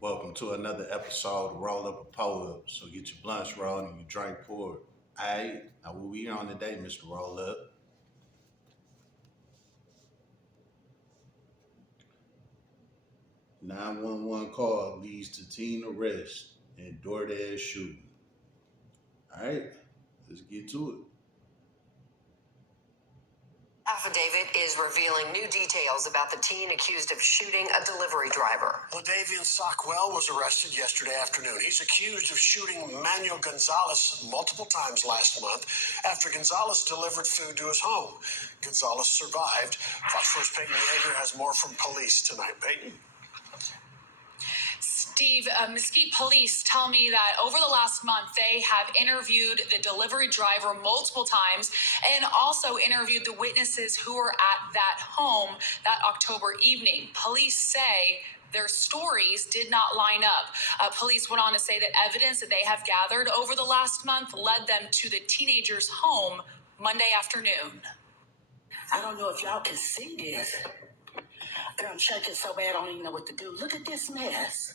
Welcome to another episode of Roll Up a Pull Up. So get your blunts rolled and your drink poured. Alright, now what we on today, Mr. Roll Up? 911 call leads to teen arrest and DoorDash shooting. Alright, let's get to it. Affidavit is revealing new details about the teen accused of shooting a delivery driver. LaDavian Sockwell was arrested yesterday afternoon. He's accused of shooting Manuel Gonzalez multiple times last month after Gonzalez delivered food to his home. Gonzalez survived. Fox 4's Peyton Yeager has more from police tonight. Peyton? Steve, Mesquite police tell me that over the last month, they have interviewed the delivery driver multiple times and also interviewed the witnesses who were at that home that October evening. Police say their stories did not line up. Police went on to say that evidence that they have gathered over the last month led them to the teenager's home Monday afternoon. I don't know if y'all can see this, but I'm shaking so bad I don't even know what to do. Look at this mess.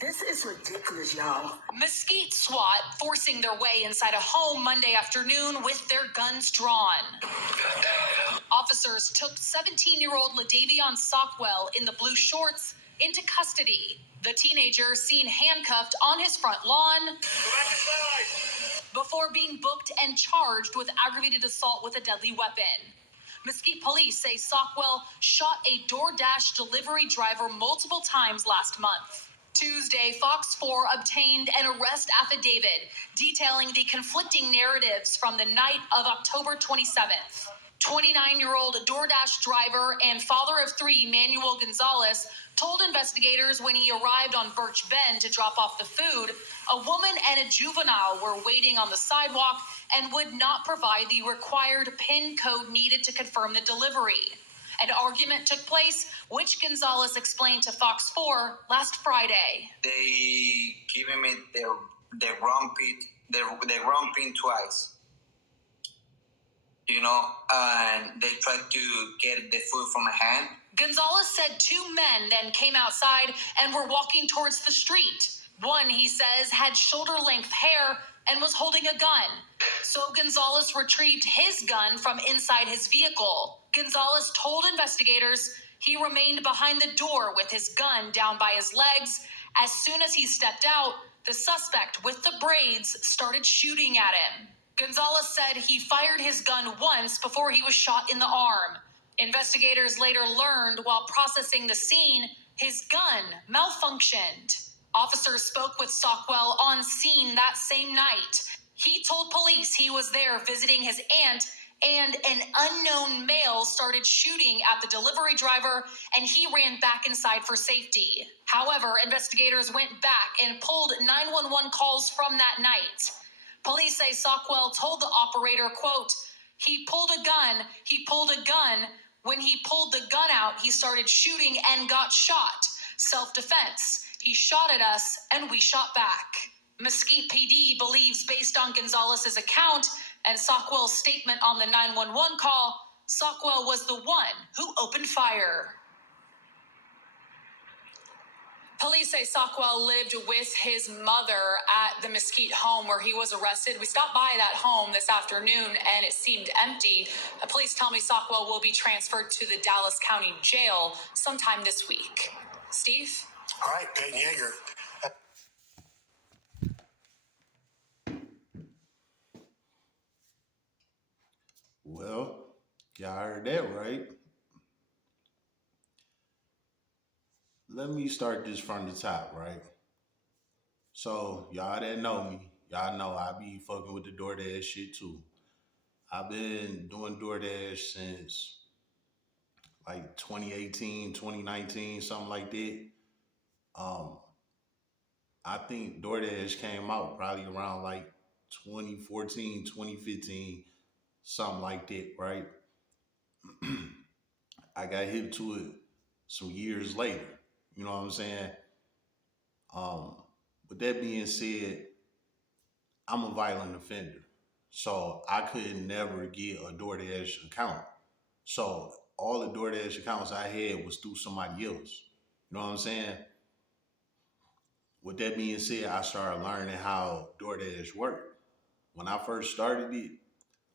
This is ridiculous, y'all. Mesquite SWAT forcing their way inside a home Monday afternoon with their guns drawn. Officers took 17-year-old LaDavian Sockwell in the blue shorts into custody. The teenager seen handcuffed on his front lawn before being booked and charged with aggravated assault with a deadly weapon. Mesquite police say Sockwell shot a DoorDash delivery driver multiple times last month. Tuesday, Fox 4 obtained an arrest affidavit detailing the conflicting narratives from the night of October 27th. 29-year-old DoorDash driver and father of three, Manuel Gonzalez, told investigators when he arrived on Birch Bend to drop off the food, a woman and a juvenile were waiting on the sidewalk and would not provide the required PIN code needed to confirm the delivery. An argument took place, which Gonzalez explained to Fox 4 last Friday. They giving me the wrong pin twice. And they tried to get the food from my hand. Gonzalez said two men then came outside and were walking towards the street. One, he says, had shoulder-length hair and was holding a gun. So Gonzalez retrieved his gun from inside his vehicle. Gonzalez told investigators he remained behind the door with his gun down by his legs. As soon as he stepped out, the suspect with the braids started shooting at him. Gonzalez said he fired his gun once before he was shot in the arm. Investigators later learned while processing the scene, his gun malfunctioned. Officers spoke with Sockwell on scene that same night. He told police he was there visiting his aunt and an unknown male started shooting at the delivery driver and he ran back inside for safety. However, investigators went back and pulled 911 calls from that night. Police say Sockwell told the operator, quote, he pulled a gun. When he pulled the gun out, he started shooting and got shot. Self-defense. He shot at us and we shot back. Mesquite PD believes, based on Gonzalez's account and Sockwell's statement on the 911 call, Sockwell was the one who opened fire. Police say Sockwell lived with his mother at the Mesquite home where he was arrested. We stopped by that home this afternoon and it seemed empty. Police tell me Sockwell will be transferred to the Dallas County Jail sometime this week. Steve? All right, Peyton Yeager. Well, y'all heard that right. Let me start this from the top, right? So, y'all that know me, y'all know I be fucking with the DoorDash shit too. I've been doing DoorDash since like 2018, 2019, something like that. Um, I think DoorDash came out probably around like 2014, 2015, something like that, right? I got hip to it some years later. You know what I'm saying? With that being said, I'm a violent offender. So I could never get a DoorDash account. So all the DoorDash accounts I had was through somebody else. You You know what I'm saying? With that being said, I started learning how DoorDash worked. When I first started it,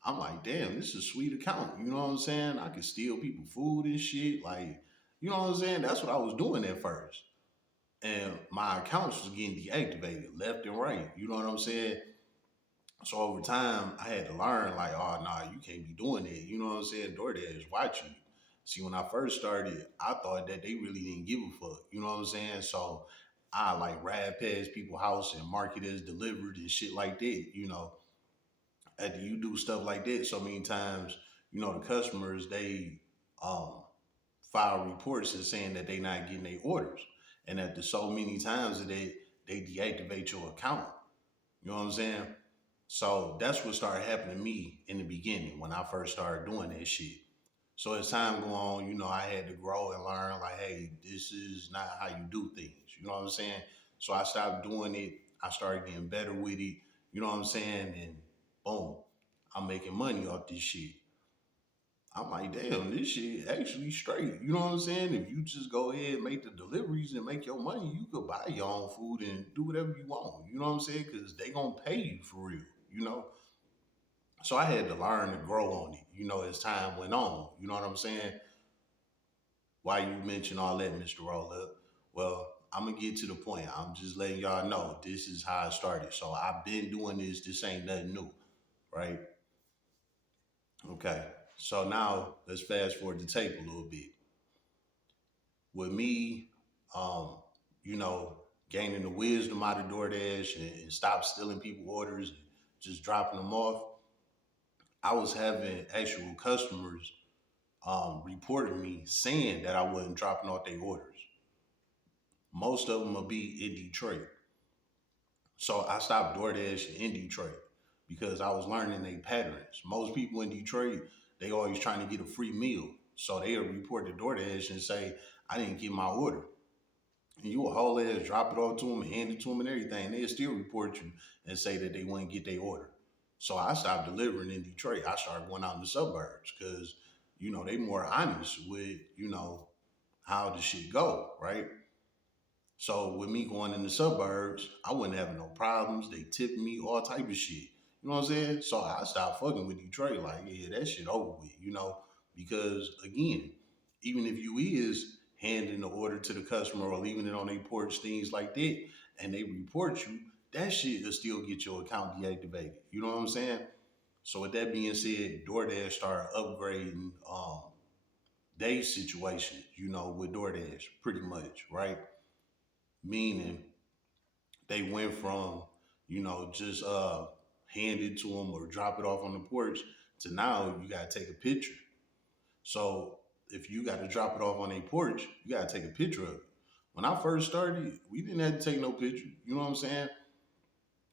I'm like, damn, this is a sweet account. You know what I'm saying? I could steal people food and shit. Like, you know what I'm saying? That's what I was doing at first. And my accounts was getting deactivated left and right. You know what I'm saying? So over time, I had to learn, like, oh, nah, you can't be doing that. You know what I'm saying? DoorDash watching you. See, when I first started, I thought that they really didn't give a fuck. You know what I'm saying? So I like ride past people's house and mark it as delivered and shit like that. After you do stuff like that so many times, the customers, they um, file reports and saying that they not getting their orders. And after so many times that they deactivate your account. You know what I'm saying? So that's what started happening to me in the beginning when I first started doing that shit. So as time go on, I had to grow and learn like, hey, this is not how you do things. You know what I'm saying? So I stopped doing it. I started getting better with it. You know what I'm saying? And boom, I'm making money off this shit. I'm like, damn, this shit actually straight. You know what I'm saying? If you just go ahead and make the deliveries and make your money, you could buy your own food and do whatever you want. You know what I'm saying? Because they gonna pay you for real. You know. So I had to learn to grow on it. As time went on. You know what I'm saying? Why you mention all that, Mr. Roll Up? Well, I'm gonna get to the point. I'm just letting y'all know this is how I started. So I've been doing this. This ain't nothing new, right? Okay. So now let's fast forward the tape a little bit. With me, um, you know, gaining the wisdom out of DoorDash and stop stealing people orders and just dropping them off, I was having actual customers reporting me saying that I wasn't dropping off their orders. Most of them will be in Detroit. So I stopped DoorDash in Detroit because I was learning their patterns. Most people in Detroit, they always trying to get a free meal. So they'll report to DoorDash and say, I didn't get my order. And you a whole ass drop it off to them, hand it to them and everything. They'll still report you and say that they wouldn't get their order. So I stopped delivering in Detroit. I started going out in the suburbs because, they more honest with, how the shit go, right? So with me going in the suburbs, I wasn't having no problems. They tipped me all type of shit. You know what I'm saying? So I stopped fucking with Detroit. Like, yeah, that shit over with. Because again, even if you is handing the order to the customer or leaving it on their porch, things like that, and they report you, that shit will still get your account deactivated. You know what I'm saying? So with that being said, DoorDash started upgrading their situation, with DoorDash pretty much, right? Meaning they went from, just hand it to them or drop it off on the porch to now you gotta take a picture. So if you got to drop it off on a porch, you got to take a picture of it. When I first started, we didn't have to take no picture. You know what I'm saying?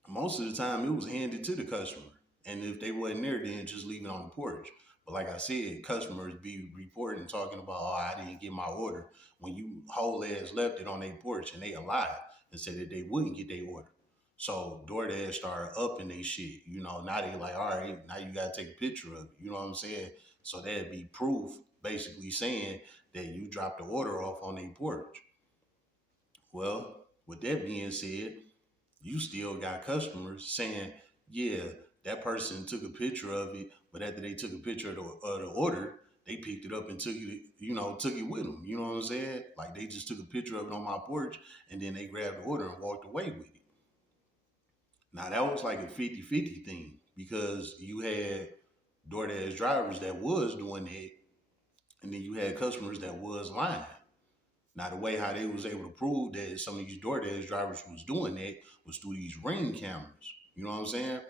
Most of the time, it was handed to the customer. And if they wasn't there, then just leave it on the porch. But like I said, customers be reporting, talking about, oh, I didn't get my order. When you whole ass left it on their porch and they lied and said that they wouldn't get their order. So DoorDash started upping they shit. Now they like, all right, now you got to take a picture of it. You know what I'm saying? So that'd be proof basically saying that you dropped the order off on their porch. Well, with that being said, you still got customers saying, yeah, that person took a picture of it, but after they took a picture of the order, they picked it up and took it, took it with them. You know what I'm saying? Like they just took a picture of it on my porch and then they grabbed the order and walked away with it. Now that was like a 50-50 thing because you had DoorDash drivers that was doing that, and then you had customers that was lying. Now the way how they was able to prove that some of these DoorDash drivers was doing that was through these ring cameras. You know what I'm saying?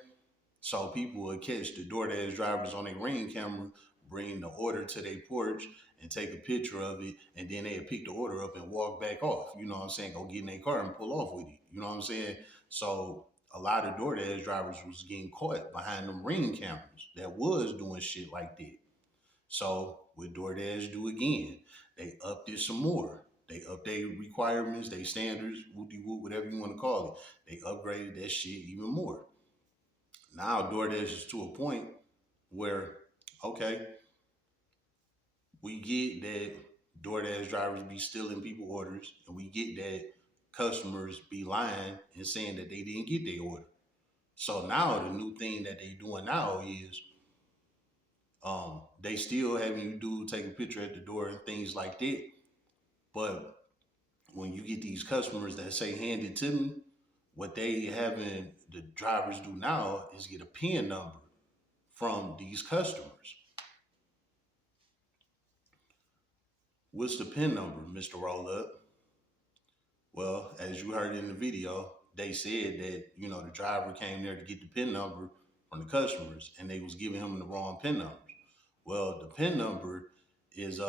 So people would catch the DoorDash drivers on their ring camera, bring the order to their porch and take a picture of it, and then they'd pick the order up and walk back off. You know what I'm saying? Go get in their car and pull off with it. You know what I'm saying? So a lot of DoorDash drivers was getting caught behind them ring cameras that was doing shit like that. So what DoorDash do again? They upped it some more. They up their requirements, their standards, whoopty whoop, whatever you want to call it. They upgraded that shit even more. Now DoorDash is to a point where, okay, we get that DoorDash drivers be stealing people orders, and we get that customers be lying and saying that they didn't get their order. So now the new thing that they doing now is they still having you do take a picture at the door and things like that. But when you get these customers that say hand it to me, what they having the drivers do now is get a PIN number from these customers. What's the PIN number, Mr. Roll Up? Well, as you heard in the video, they said that, the driver came there to get the PIN number from the customers and they was giving him the wrong PIN numbers. Well, the PIN number is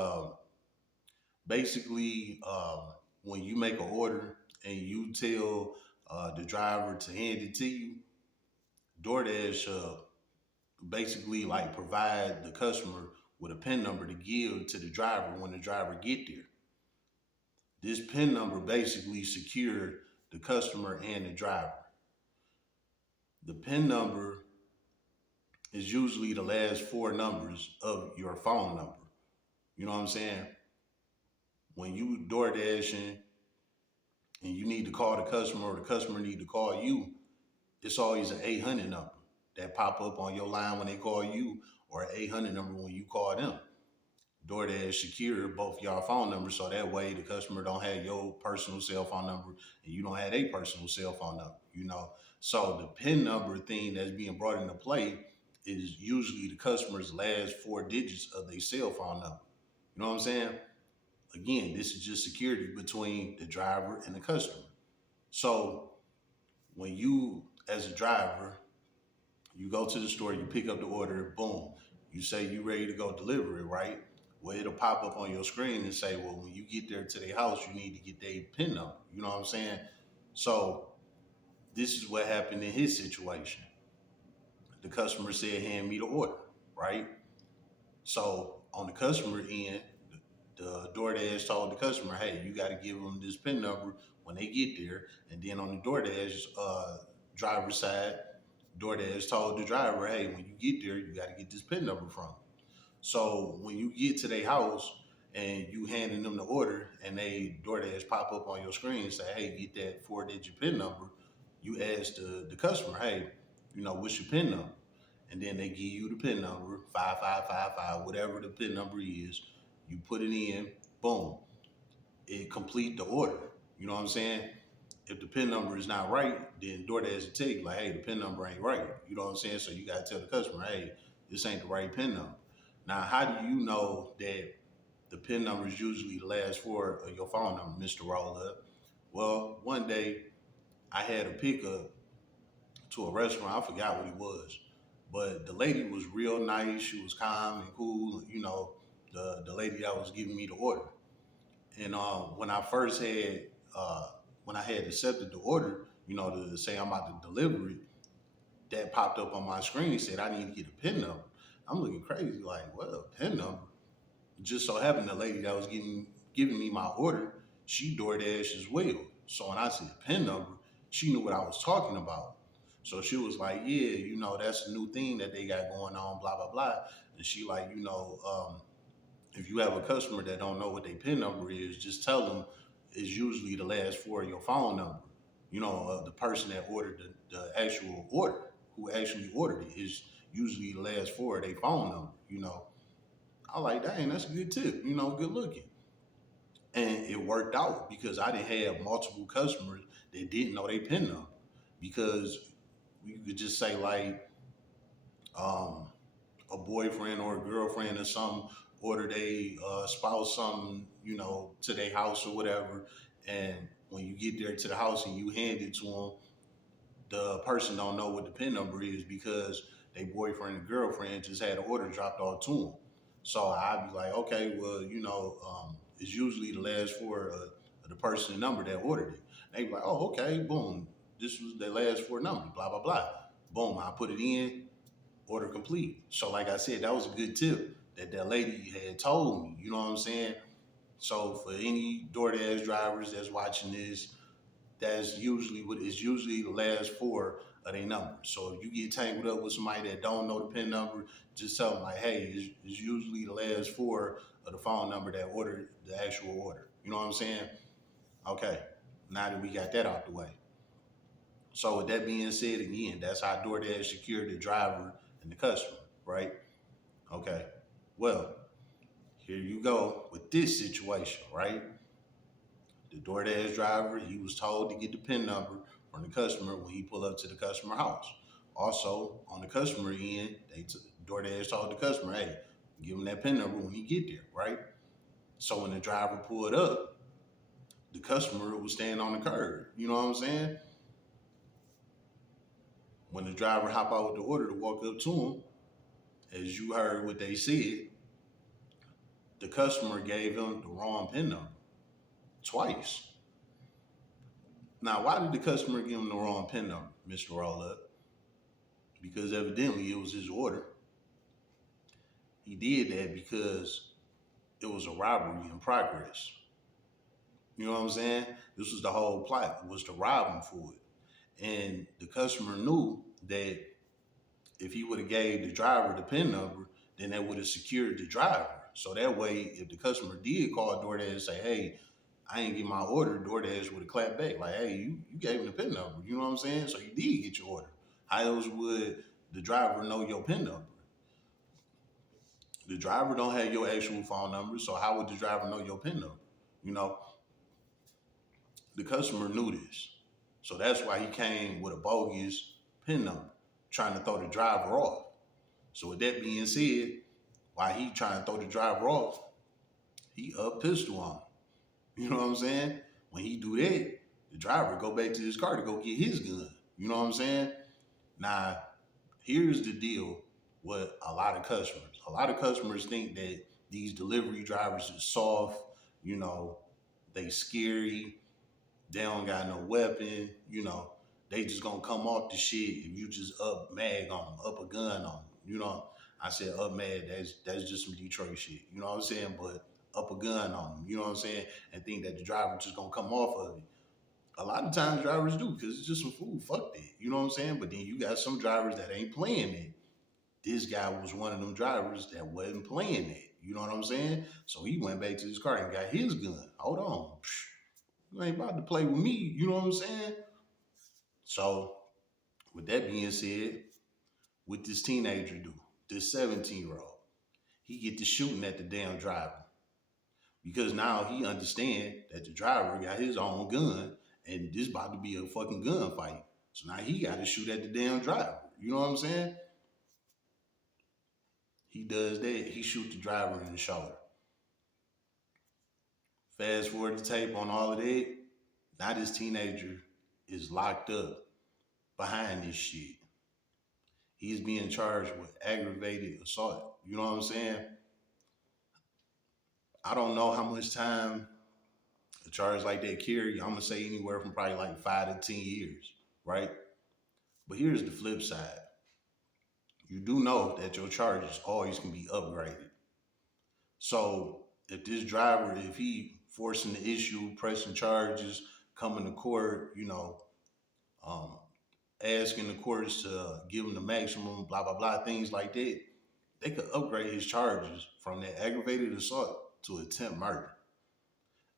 basically when you make an order and you tell the driver to hand it to you, DoorDash basically like provide the customer with a PIN number to give to the driver when the driver get there. This PIN number basically secured the customer and the driver. The PIN number is usually the last four numbers of your phone number. You know what I'm saying? When you door dashing and you need to call the customer or the customer need to call you, it's always an 800 number that pop up on your line when they call you, or an 800 number when you call them. DoorDash secure both y'all phone numbers so that way the customer don't have your personal cell phone number and you don't have their personal cell phone number. So the PIN number thing that's being brought into play is usually the customer's last four digits of their cell phone number. You know what I'm saying? Again, this is just security between the driver and the customer. So when you, as a driver, you go to the store, you pick up the order, boom, you say you ready to go deliver it, right? Well, it'll pop up on your screen and say, well, when you get there to their house, you need to get their PIN number. You know what I'm saying? So this is what happened in his situation. The customer said, hand me the order, right? So on the customer end, the DoorDash told the customer, hey, you got to give them this PIN number when they get there. And then on the DoorDash driver side, DoorDash told the driver, hey, when you get there, you got to get this PIN number from them. So when you get to their house and you handing them the order and they DoorDash pop up on your screen and say, hey, get that four-digit PIN number, you ask the customer, hey, what's your PIN number? And then they give you the PIN number, 5555, whatever the PIN number is. You put it in, boom, it complete the order. You know what I'm saying? If the PIN number is not right, then DoorDash will tell you, like, hey, the PIN number ain't right. You know what I'm saying? So you got to tell the customer, hey, this ain't the right PIN number. Now, how do you know that the PIN number is usually the last four of your phone number, Mr. Roll Up? Well, one day I had a pickup to a restaurant. I forgot what it was. But the lady was real nice. She was calm and cool. The lady that was giving me the order. And when I first had, when I had accepted the order, to say I'm about to deliver it, that popped up on my screen and said I need to get a PIN number. I'm looking crazy, like, what, a PIN number? Just so happened the lady that was giving me my order, she DoorDash as well. So when I said PIN number, she knew what I was talking about. So she was like, yeah, that's a new thing that they got going on, blah, blah, blah. And she like, if you have a customer that don't know what their PIN number is, just tell them it's usually the last four of your phone number. The person that ordered the actual order, who actually ordered it, is usually the last four of their phone number. I like, dang, that's a good tip, good looking. And it worked out because I didn't have multiple customers that didn't know their PIN number. Because you could just say like a boyfriend or a girlfriend or something ordered a spouse something, to their house or whatever. And when you get there to the house and you hand it to them, the person don't know what the PIN number is because their boyfriend and girlfriend just had an order dropped off to them. So I'd be like, okay, well, it's usually the last four of the person number that ordered it. They be like, oh, okay, boom, this was the last four numbers, blah, blah, blah. Boom, I put it in, order complete. So like I said, that was a good tip that lady had told me, you know what I'm saying? So for any DoorDash drivers that's watching this, that's usually what is usually the last four of their number. So if you get tangled up with somebody that don't know the PIN number, just tell them like, hey, it's usually the last four of the phone number that ordered the actual order. You know what I'm saying? Okay. Now that we got that out the way. So with that being said, again, that's how DoorDash secured the driver and the customer, right? Okay. Well, here you go with this situation, right? The DoorDash driver, he was told to get the PIN number from the customer when he pulled up to the customer house. Also, on the customer end, DoorDash told the customer, hey, give him that PIN number when he get there, right? So when the driver pulled up, the customer was standing on the curb. You know what I'm saying? When the driver hopped out with the order to walk up to him, as you heard what they said, the customer gave him the wrong PIN number twice. Now, why did the customer give him the wrong PIN number, Mr. Roll Up? Because evidently it was his order. He did that because it was a robbery in progress. You know what I'm saying? This was the whole plot, was to rob him for it. And the customer knew that if he would have gave the driver the PIN number, then that would have secured the driver. So that way, if the customer did call DoorDash and say, hey, I ain't get my order, DoorDash would have clapped back like, hey, you gave him the PIN number. You know what I'm saying? So you did get your order. How else would the driver know your PIN number? The driver don't have your actual phone number, so how would the driver know your PIN number? You know, the customer knew this. So that's why he came with a bogus PIN number, trying to throw the driver off. So with that being said, while he trying to throw the driver off, he up pistol on him. You know what I'm saying? When he do that, the driver go back to his car to go get his gun. You know what I'm saying? Now, here's the deal with a lot of customers. A lot of customers think that these delivery drivers are soft, you know, they scary, they don't got no weapon, you know, they just gonna come off the shit if you just up mag on them, up a gun on them. You know, I said up mag, that's just some Detroit shit. You know what I'm saying? But up a gun on them, you know what I'm saying? And think that the driver just gonna come off of it. A lot of times drivers do because it's just some food. Fuck that. You know what I'm saying? But then you got some drivers that ain't playing it. This guy was one of them drivers that wasn't playing it. You know what I'm saying? So he went back to his car and got his gun. Hold on. You ain't about to play with me. You know what I'm saying? So with that being said, what this teenager do? This 17-year-old, he get to shooting at the damn driver because now he understand that the driver got his own gun and this about to be a fucking gunfight. So now he got to shoot at the damn driver. You know what I'm saying? He does that. He shoot the driver in the shoulder. Fast forward the tape on all of that. Now this teenager is locked up behind this shit. He's being charged with aggravated assault. You know what I'm saying? I don't know how much time a charge like that carry. I'm gonna say anywhere from probably like 5 to 10 years, right? But here's the flip side. You do know that your charges always can be upgraded. So if this driver, if he forcing the issue, pressing charges, coming to court, you know, um, asking the courts to give him the maximum, blah, blah, blah, things like that, they could upgrade his charges from that aggravated assault to attempt murder.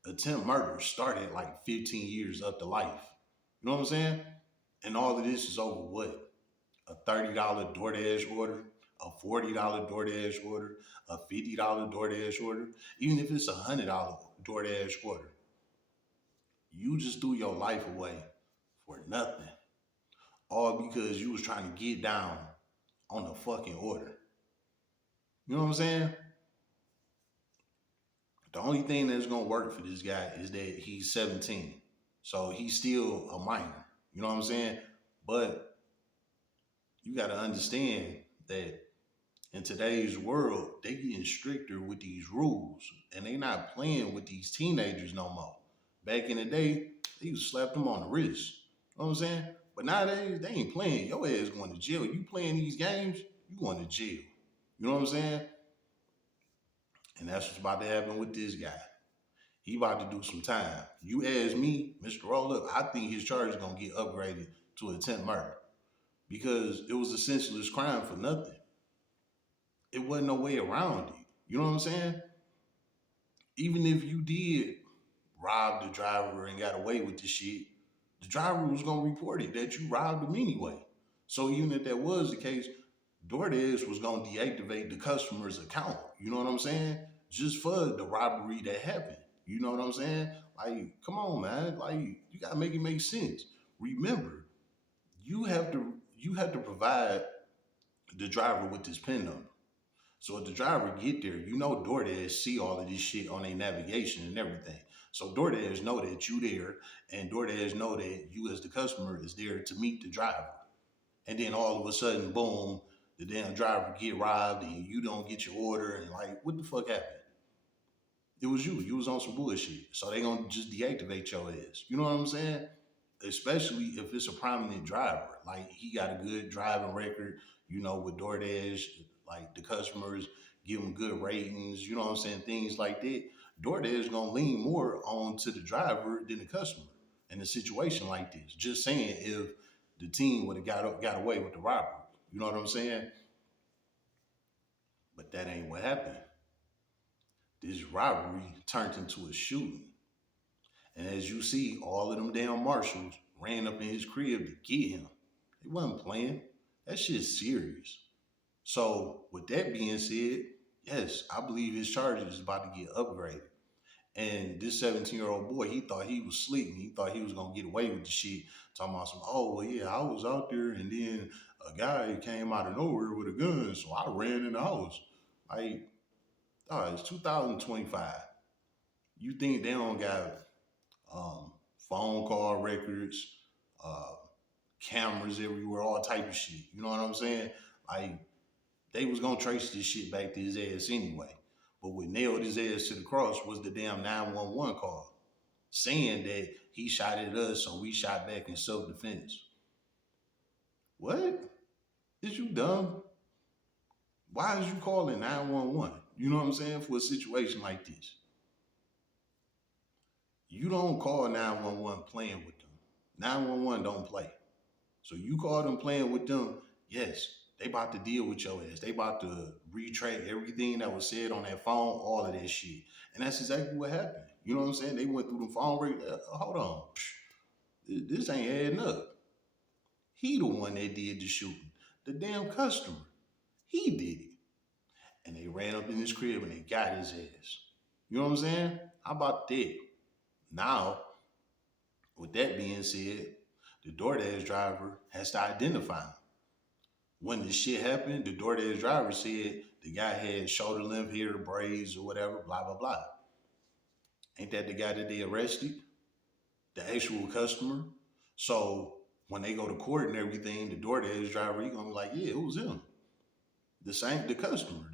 Attempt murder started like 15 years up to life. You know what I'm saying? And all of this is over what? A $30 DoorDash order, a $40 DoorDash order, a $50 DoorDash order, even if it's a $100 DoorDash order. You just threw your life away for nothing. All because you was trying to get down on the fucking order. You know what I'm saying? The only thing that's gonna work for this guy is that he's 17. So he's still a minor. You know what I'm saying? But you gotta understand that in today's world, they getting stricter with these rules. And they not playing with these teenagers no more. Back in the day, they used to slap them on the wrist. You know what I'm saying? But nowadays, they ain't playing. Your ass going to jail. You playing these games, you going to jail. You know what I'm saying? And that's what's about to happen with this guy. He about to do some time. You ask me, Mr. Roll Up, I think his charge is going to get upgraded to attempt murder. because it was a senseless crime for nothing. It wasn't no way around it. You know what I'm saying? Even if you did rob the driver and got away with the shit, the driver was gonna report it that you robbed him anyway. So even if that was the case, DoorDash was gonna deactivate the customer's account. You know what I'm saying? Just for the robbery that happened. You know what I'm saying? Like, come on, man. Like, you gotta make it make sense. Remember, you have to provide the driver with this PIN number. So if the driver get there, you know DoorDash see all of this shit on their navigation and everything. So DoorDash know that you there, and DoorDash know that you as the customer is there to meet the driver. And then all of a sudden, boom, the damn driver get robbed and you don't get your order and like, what the fuck happened? It was you. You was on some bullshit. So they gonna just deactivate your ass. You know what I'm saying? Especially if it's a prominent driver. Like he got a good driving record, with DoorDash, like the customers give him good ratings, you know what I'm saying? Things like that. DoorDash gonna lean more on to the driver than the customer in a situation like this. Just saying if the team would have got away with the robbery. You know what I'm saying? But that ain't what happened. This robbery turned into a shooting. And as you see, all of them damn marshals ran up in his crib to get him. They wasn't playing. That shit's serious. So, with that being said, yes, I believe his charges is about to get upgraded. And this 17-year-old boy, he thought he was slick. He thought he was gonna get away with the shit. Talking about some, oh well, yeah, I was out there, and then a guy came out of nowhere with a gun, so I ran in the house. Like, it's 2025. You think they don't got phone call records, uh, cameras everywhere, all type of shit? You know what I'm saying? Like, they was gonna trace this shit back to his ass anyway. But what nailed his ass to the cross was the damn 911 call, saying that he shot at us, so we shot back in self-defense. What? Is you dumb? Why is you calling 911? You know what I'm saying? For a situation like this. You don't call 911 playing with them. 911 don't play. So you call them playing with them, yes, they about to deal with your ass. They about to retract everything that was said on that phone, all of that shit. And that's exactly what happened. You know what I'm saying? They went through the phone rate. Hold on. This ain't adding up. He the one that did the shooting. The damn customer. He did it. And they ran up in his crib and they got his ass. You know what I'm saying? How about that? Now, with that being said, the DoorDash driver has to identify him. When this shit happened, the DoorDash driver said the guy had shoulder length hair, braids, or whatever, blah, blah, blah. Ain't that the guy that they arrested? The actual customer? So when they go to court and everything, the DoorDash driver, he gonna be like, yeah, it was him. The customer,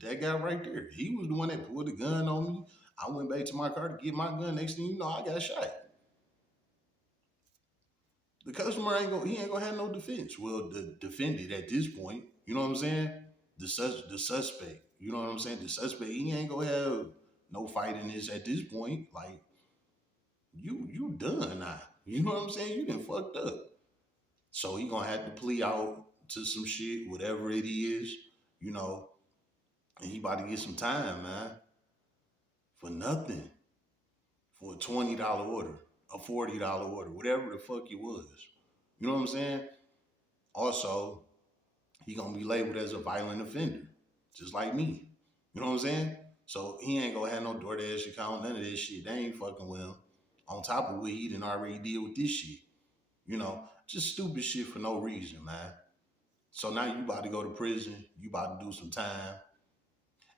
that guy right there. He was the one that pulled the gun on me. I went back to my car to get my gun. Next thing you know, I got shot. The customer ain't gonna have no defense. Well, the defendant at this point, you know what I'm saying? The suspect, you know what I'm saying? The suspect, he ain't gonna have no fight in this at this point. Like, you done now. You know what I'm saying? You done fucked up. So he gonna have to plea out to some shit, whatever it is, you know, and he about to get some time, man. For nothing. For a $20 order, a $40 order, whatever the fuck it was. You know what I'm saying? Also, he gonna be labeled as a violent offender, just like me. You know what I'm saying? So he ain't gonna have no DoorDash account, none of this shit. They ain't fucking with him. On top of what he done already deal with this shit. Just stupid shit for no reason, man. So now you about to go to prison, you about to do some time,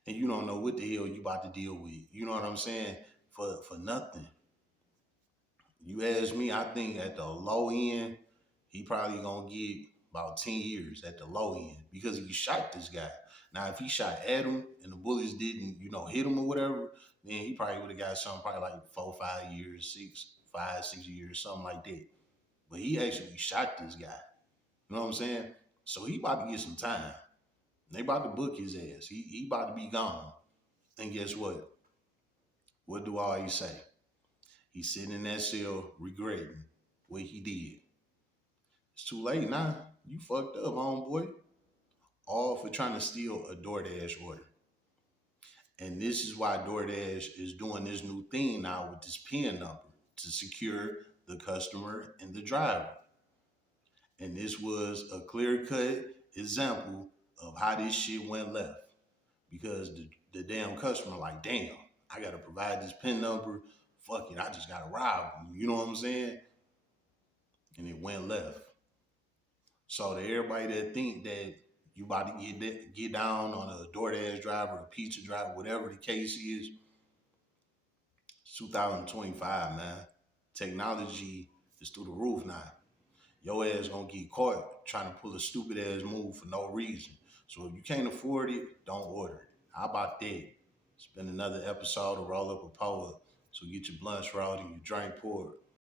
and you don't know what the hell you about to deal with. You know what I'm saying? For nothing. You ask me, I think at the low end, he probably gonna get about 10 years at the low end because he shot this guy. Now, if he shot at him and the bullets didn't, hit him or whatever, then he probably would have got something probably like 4, 5 years, 6 years, something like that. But he actually shot this guy. You know what I'm saying? So he about to get some time. They about to book his ass. He about to be gone. And guess what? What do I always say? He's sitting in that cell regretting what he did. It's too late now. You fucked up, homeboy. All for trying to steal a DoorDash order. And this is why DoorDash is doing this new thing now with this PIN number to secure the customer and the driver. And this was a clear cut example of how this shit went left. Because the damn customer, like, damn, I gotta provide this PIN number. Fuck it, I just gotta rob them. You know what I'm saying? And it went left. So to everybody that think that you about to get down on a DoorDash driver, a pizza driver, whatever the case is, it's 2025, man. Technology is through the roof now. Your ass gonna get caught trying to pull a stupid ass move for no reason. So if you can't afford it, don't order it. How about that? It's been another episode of Roll Up a Poet. So get your blunts rolled and your drink poured.